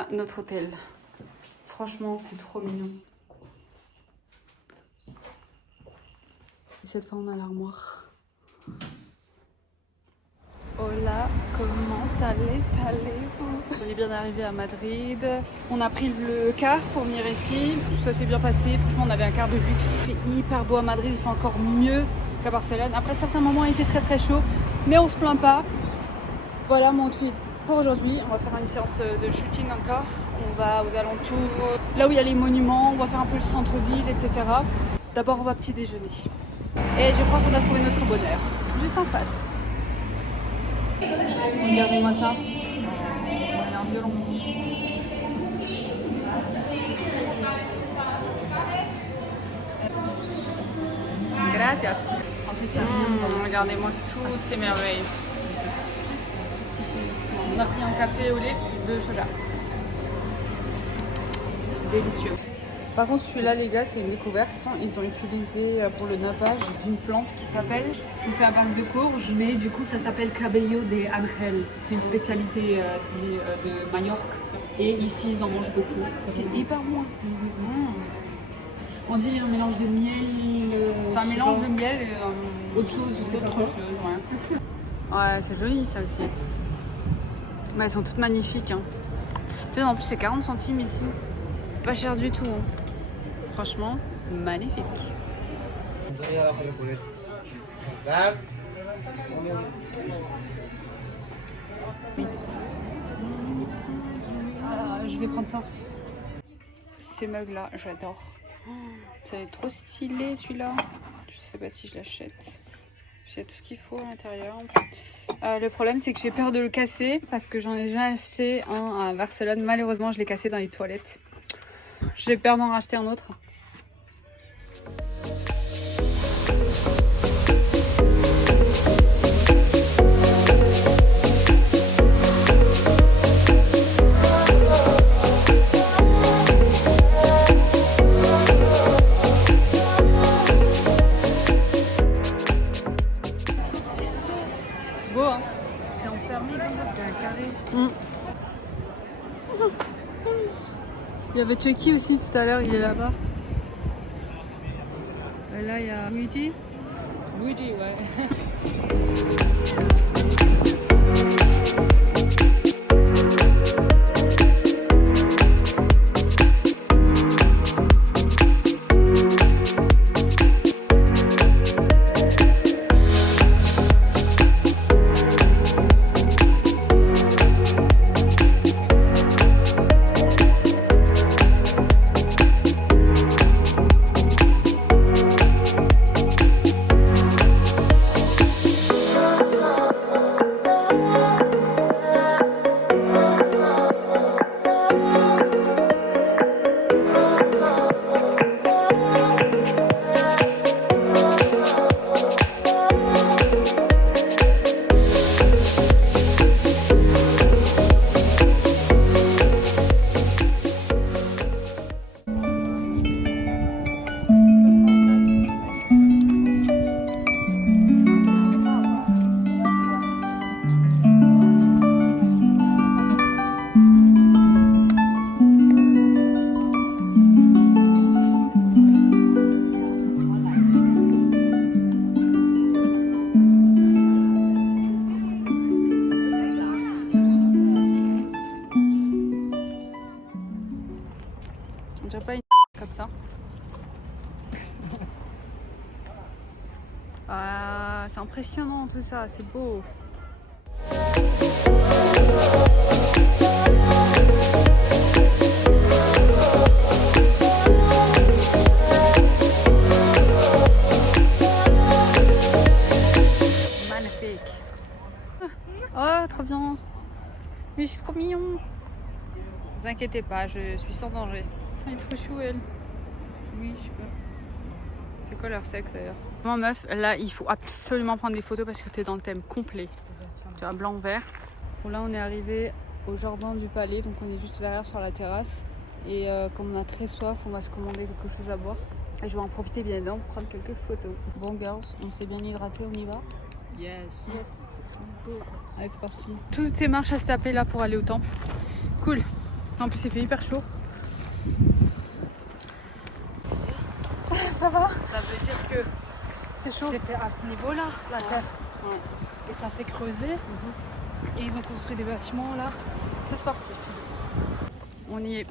Voilà notre hôtel. Franchement, c'est trop mignon. Et cette fois, on a l'armoire. Hola, comment allez-vous? On est bien arrivé à Madrid. On a pris le car pour venir ici. Ça s'est bien passé. Franchement, on avait un car de luxe. Il fait hyper beau à Madrid. Il fait encore mieux qu'à Barcelone. Après certains moments, il fait très très chaud. Mais on se plaint pas. Voilà mon tweet pour aujourd'hui. On va faire une séance de shooting encore. On va aux alentours, là où il y a les monuments. On va faire un peu le centre-ville, etc. D'abord, on va petit déjeuner. Et je crois qu'on a trouvé notre bonheur. Juste en face. Regardez-moi ça. Il y a un violon. Gracias. Regardez-moi toutes ces merveilles. On a pris un café au lait de soja. Délicieux. Par contre, celui-là, les gars, c'est une découverte. Ils ont utilisé pour le nappage d'une plante qui s'appelle, c'est fait à base de courge, mais du coup, ça s'appelle cabello de ángel. C'est une spécialité de Majorque. Et ici, ils en mangent beaucoup. C'est hyper bon. On dit un mélange de miel. Enfin, un mélange de miel et autre chose. C'est autre chose. Ouais, c'est joli ça aussi. Mais elles sont toutes magnifiques. Hein. En plus, c'est 40 centimes ici. Pas cher du tout. Hein. Franchement, magnifique. Je vais prendre ça. Ces mugs là, j'adore. C'est trop stylé celui-là. Je sais pas si je l'achète. Il y a tout ce qu'il faut à l'intérieur. Le problème, c'est que j'ai peur de le casser parce que j'en ai déjà acheté un à Barcelone. Malheureusement, je l'ai cassé dans les toilettes. J'ai peur d'en racheter un autre. C'est beau, hein? C'est enfermé comme ça, c'est un carré. Il y avait Chucky aussi tout à l'heure, il est là-bas. Et là, il y a Luigi. Luigi, ouais. On dirait pas une comme ça. Ah, c'est impressionnant tout ça, c'est beau. Magnifique. Oh, trop bien. Mais je suis trop mignon. Ne vous inquiétez pas, je suis sans danger. Elle est trop chou, elle. Oui, je sais pas. C'est quoi leur sexe d'ailleurs? Bon, meuf, là, il faut absolument prendre des photos parce que t'es dans le thème complet. Tu vois, blanc-vert. Bon, là, on est arrivé au jardin du palais, donc on est juste derrière sur la terrasse. Et comme on a très soif, on va se commander quelque chose à boire. Et je vais en profiter bien évidemment pour prendre quelques photos. Bon, girls, on s'est bien hydraté, on y va? Yes. Yes. Let's go. Allez, c'est parti. Toutes ces marches à se taper là pour aller au temple. Cool. En plus il fait hyper chaud. Ça va? Ça veut dire que c'est chaud. C'était à ce niveau-là, la terre. Ouais. Et ça s'est creusé. Et ils ont construit des bâtiments là. C'est sportif. On y est.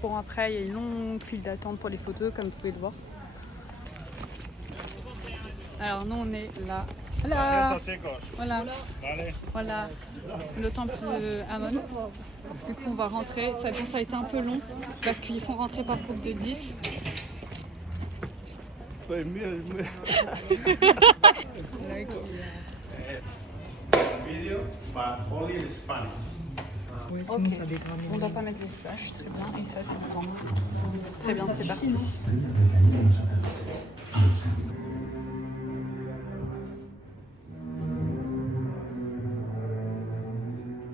Bon, après, il y a une longue file d'attente pour les photos, comme vous pouvez le voir. Alors, nous, on est là. Voilà. Voilà. Voilà. Le temple de Amon. Du coup, on va rentrer. Ça a été un peu long parce qu'ils font rentrer par groupe de 10. Video, but only in Spanish. Ouais, sinon ça dégrade. On ne doit pas mettre les flashs, très bien. Et ça, c'est pour moi. Très bien, c'est parti.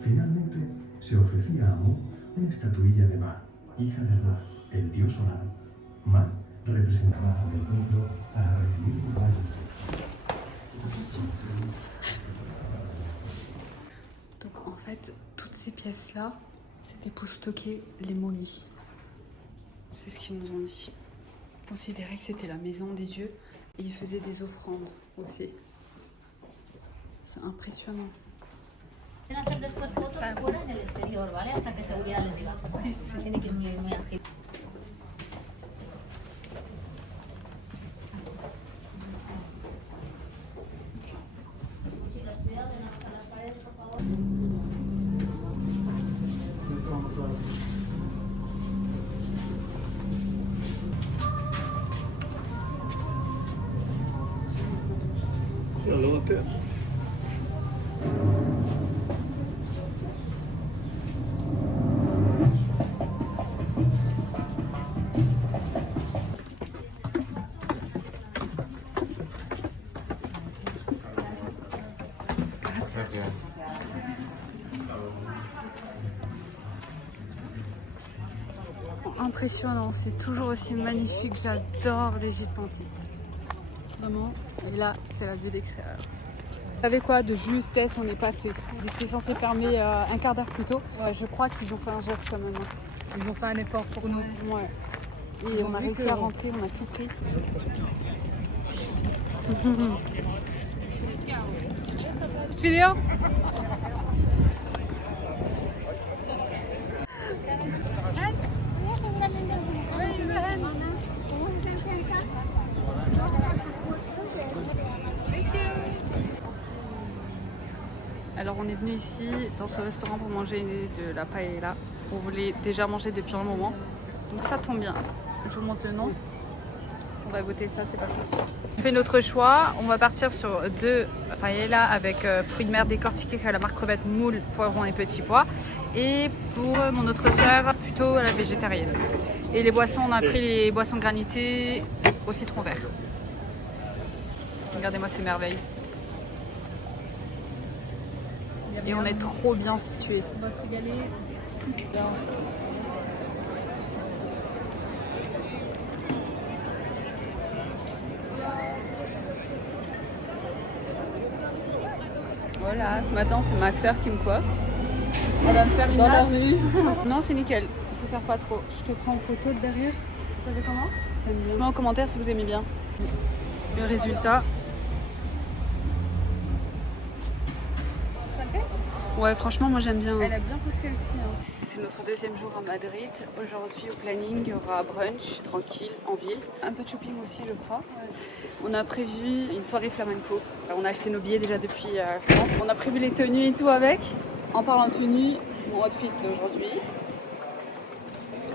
Finalmente se ofrecía a Amon una estatuilla de Mar, hija de Ra, el dios solar. Mar representa la raza del templo para recibir un rayo. Donc en fait, toutes ces pièces-là, c'était pour stocker les momies. C'est ce qu'ils nous ont dit. Ils considéraient que c'était la maison des dieux et ils faisaient des offrandes aussi. C'est impressionnant. Hacer después fotos fuera en el exterior, ¿vale? Hasta que seguridad les diga. Sí, sí. Tiene que ir muy así. Impressionnant, c'est toujours aussi magnifique. J'adore l'Égypte antique. Vraiment. Et là, c'est la vue d'extérieur. Vous savez quoi, de justesse, on est passé. Ils étaient censés fermer un quart d'heure plus tôt. Ouais, je crois qu'ils ont fait un geste quand même. Ils ont fait un effort pour nous. Ouais. Et on a réussi à rentrer, on a tout pris. Petite vidéo. Alors on est venu ici dans ce restaurant pour manger de la paella. On voulait déjà manger depuis un moment. Donc ça tombe bien. Je vous montre le nom. On va goûter ça, c'est parti. On fait notre choix. On va partir sur 2 paella avec fruits de mer décortiqués à la marque crevette, moule, poivron et petits pois. Et pour mon autre sœur, plutôt à la végétarienne. Et les boissons, on a pris les boissons granitées au citron vert. Regardez-moi ces merveilles. Et on est trop bien situés. On va se régaler. Voilà, ce matin c'est ma soeur qui me coiffe. Elle va me faire une dans la rue. Non, c'est nickel, ça sert pas trop. Je te prends en photo de derrière. Vous savez comment? Dites-moi en commentaire si vous aimez bien. Le résultat. Ouais, franchement, moi j'aime bien. Elle a bien poussé aussi. Hein. C'est notre 2e jour à Madrid. Aujourd'hui, au planning, il y aura brunch tranquille en ville. Un peu de shopping aussi, je crois. Ouais. On a prévu une soirée flamenco. On a acheté nos billets déjà depuis France. On a prévu les tenues et tout avec. En parlant de tenues, mon outfit aujourd'hui.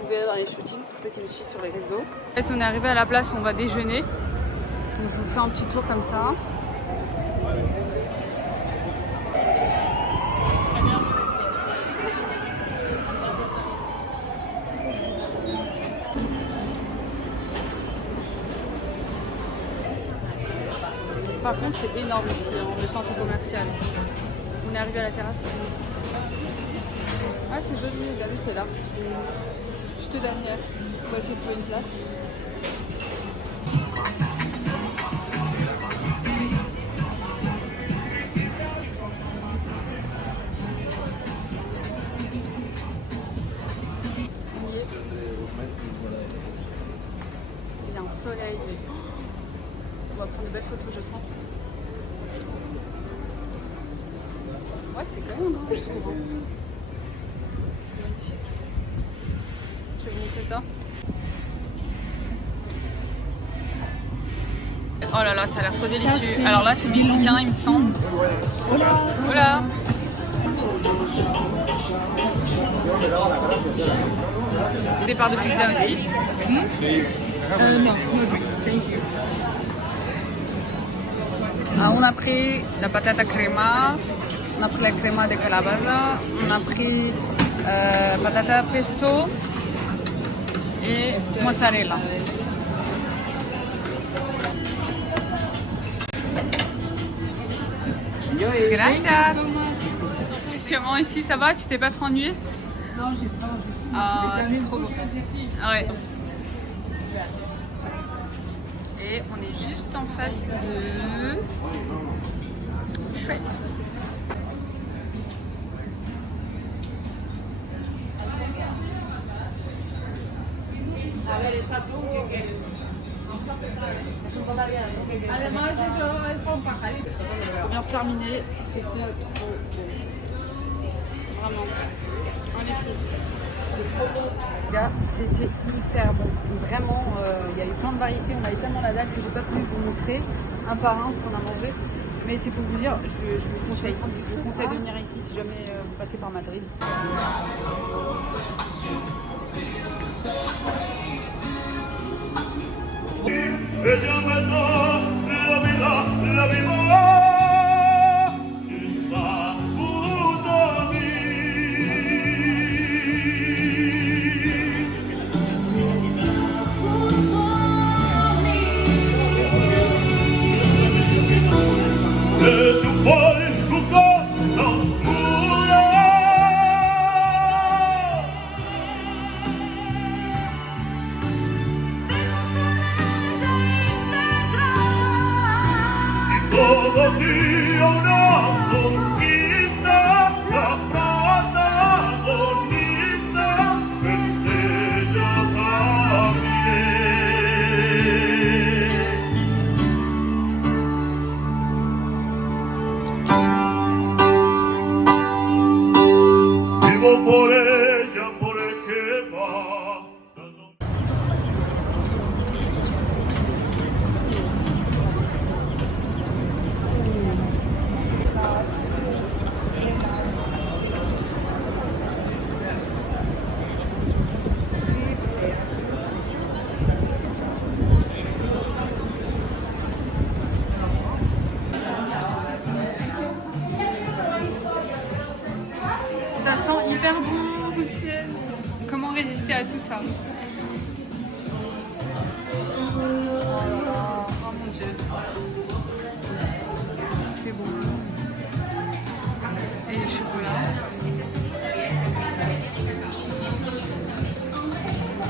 Vous verrez dans les shootings pour ceux qui me suivent sur les réseaux. Et si on est arrivé à la place où on va déjeuner. Donc je vous fais un petit tour comme ça. Par contre, c'est énorme ici, hein, le centre commercial. On est arrivé à la terrasse. Ah, c'est joli, vous avez vu, c'est là. Juste derrière. On va essayer de trouver une place. de soleil. On va prendre de belles photos, je sens. Ouais, c'est quand même grand, je trouve. C'est magnifique. Je vais vous montrer ça. Oh là là, ça a l'air trop délicieux. Alors là, c'est mexicain, il me semble. Voilà. Des parts de pizza aussi. Non, thank you. Ah, on a pris la patata crema, on a pris la crema de calabaza, on a pris patata pesto et mozzarella. Gracias. Sûrement ici, ça va? Tu t'es pas trop ennuyé? Non, j'ai faim juste. Ah, Les c'est trop beau. ici. Ah ouais. Et on est juste en face de Chouette. Bien terminé, c'était trop beau. Vraiment. En effet. C'est trop beau. Là, c'était hyper bon. Vraiment, il y avait plein de variétés. On avait tellement la dalle que j'ai pas pu vous montrer un par un ce qu'on a mangé. Mais c'est pour vous dire, je vous conseille. Je vous conseille de venir ici si jamais vous passez par Madrid. Todo día una conquista, la protagonista es ella también. Vivo por ella, por el que va. Ça sent hyper bon. Comment résister à tout ça? Oh mon dieu. C'est bon. Et le chocolat.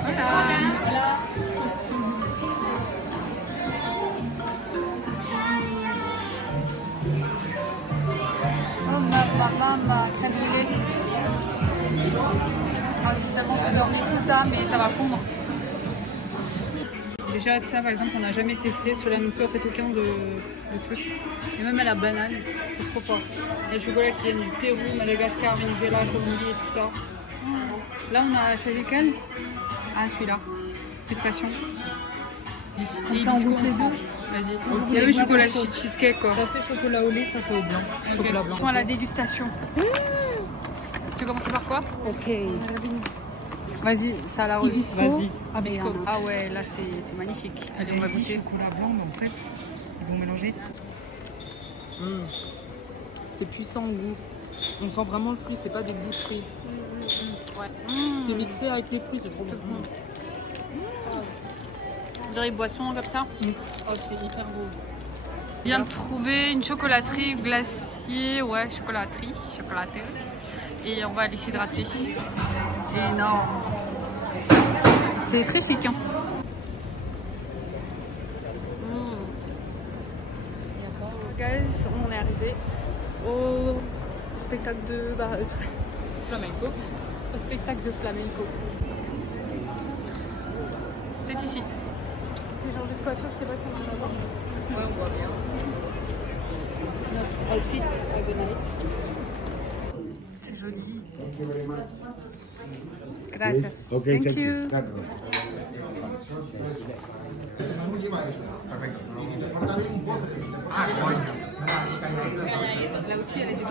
Voilà. Oh ma crème brûlée. Ah, si seulement je peux remettre tout ça, mais ça va fondre. Déjà avec ça par exemple on n'a jamais testé, cela nous fait en fait aucun de plus. Et même à la banane, c'est trop fort. Il y a le chocolat qui vient du Pérou, Madagascar, Venezuela, Colombie et tout ça. Là on a choisi lequel? Ah celui-là, plus de passion. Comme ça on goûte les deux. Vas-y. Il y a le chocolat cheesecake quoi. Ça c'est chocolat au lait, ça c'est au blanc. Okay. Chocolat blanc. On prend la dégustation. Tu veux commencer par quoi? Ok. Vas-y, ça à la rose. Hibisco. Vas-y. Hibisco. Ah ouais, là c'est magnifique. Allez, on va goûter. Chocolat blanc, mais en fait, ils ont mélangé. C'est puissant au goût. On sent vraiment le fruit, c'est pas des bouts de fruits. Ouais. C'est mixé avec les fruits, c'est trop bon. Genre une boisson comme ça. Oh, c'est hyper beau. Je viens de trouver une chocolaterie glacier, ouais, chocolaterie. Et on va aller s'hydrater. Énorme. C'est très chic. Hein. Guys, on est arrivé au spectacle de Flamenco. Au spectacle de flamenco. C'est ici. s'est changé de coiffure, je sais pas si on en a parlé. Ouais, on voit bien. Notre outfit of the night. C'est joli. Gracias. Okay, Thank you. Là aussi, elle est débile.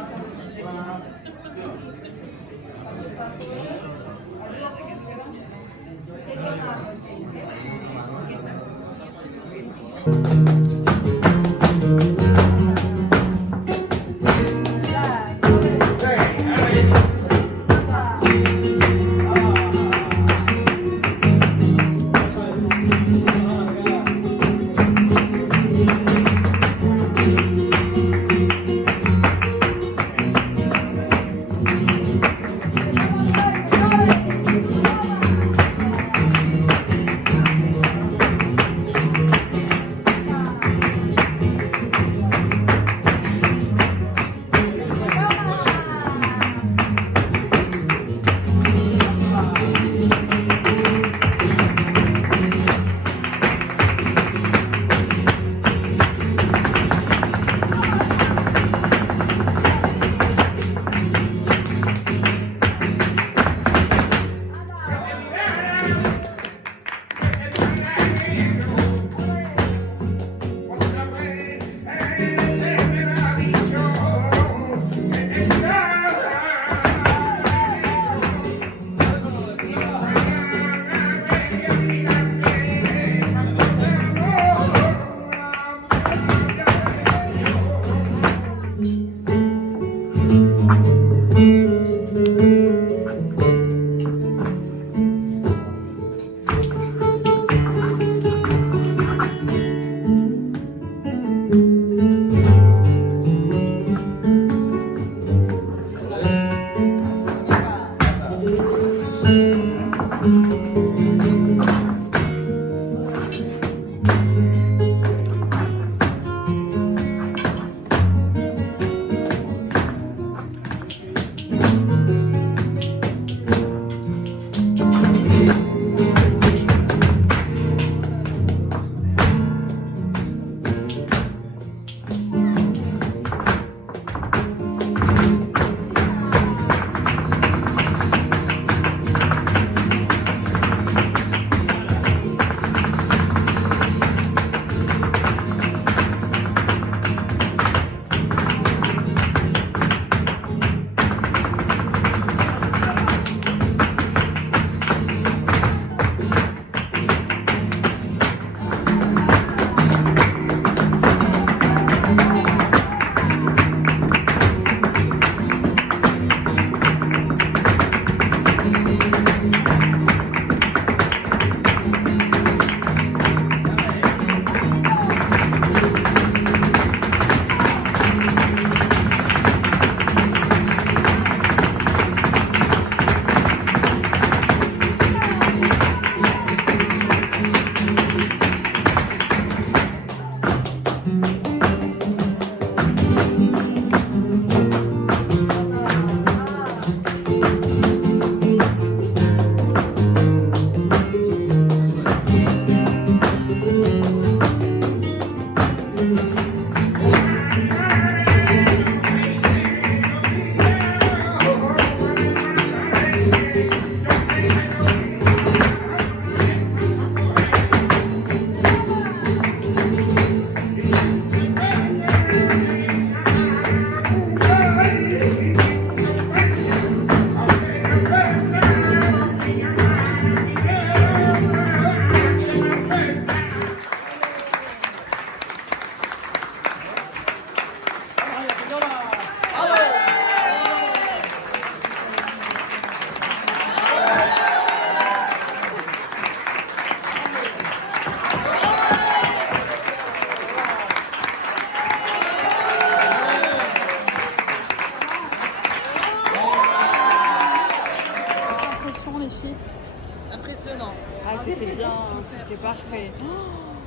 c'était bien, c'était parfait.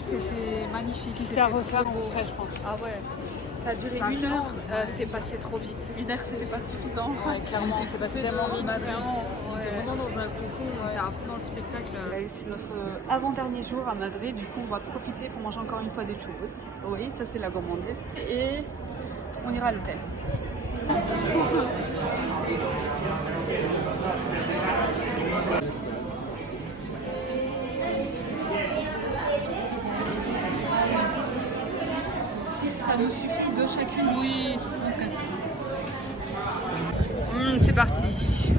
C'était magnifique. C'était à refaire en vrai, je pense. Ah ouais. Ça a duré une heure, c'est passé trop vite. Une heure, c'était pas suffisant. Ouais, clairement, c'est passé tellement vite. Vraiment, ouais. était vraiment dans un cocon, on était à fond dans le spectacle. C'est notre avant-dernier jour à Madrid, du coup on va profiter pour manger encore une fois des churros. Oui, ça c'est la gourmandise. Et on ira à l'hôtel. Ça nous suffit de chacune, oui. C'est parti.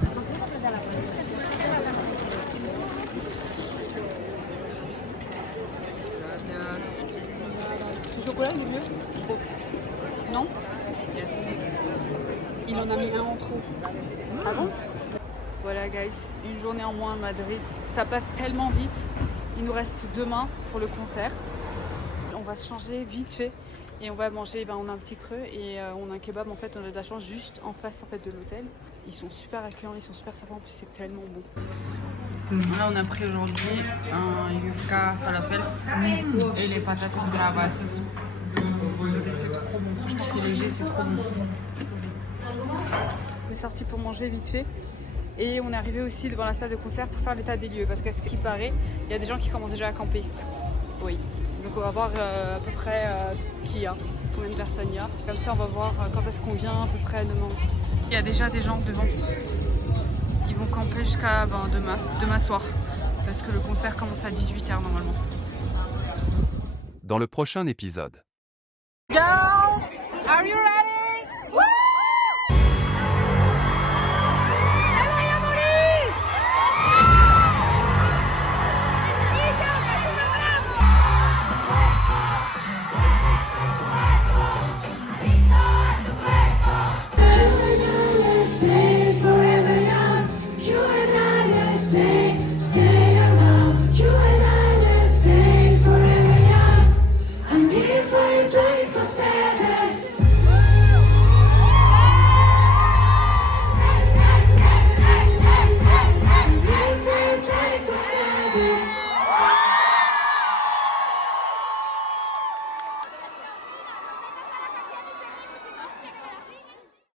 Le chocolat il est mieux, je trouve. Non? Yes. Il en a mis un en trop. Ah bon? Voilà guys, une journée en moins à Madrid. Ça passe tellement vite. Il nous reste demain pour le concert. On va se changer vite fait et on va manger, on a un petit creux et on a un kebab en fait, on a de la chance juste en face en fait de l'hôtel. Ils sont super accueillants, ils sont super sympas, en plus c'est tellement bon. Là, on a pris aujourd'hui un yuca falafel et les patatas bravas. C'est trop bon, franchement c'est léger, c'est trop bon. On est sorti pour manger vite fait et on est arrivé aussi devant la salle de concert pour faire l'état des lieux parce qu'à ce qui paraît, il y a des gens qui commencent déjà à camper. Oui, donc on va voir à peu près ce qu'il y a, combien de personnes il y a. Comme ça on va voir quand est-ce qu'on vient à peu près demain aussi. Il y a déjà des gens devant. Ils vont camper jusqu'à demain soir. Parce que le concert commence à 18h normalement. Dans le prochain épisode. Girls, are you ready?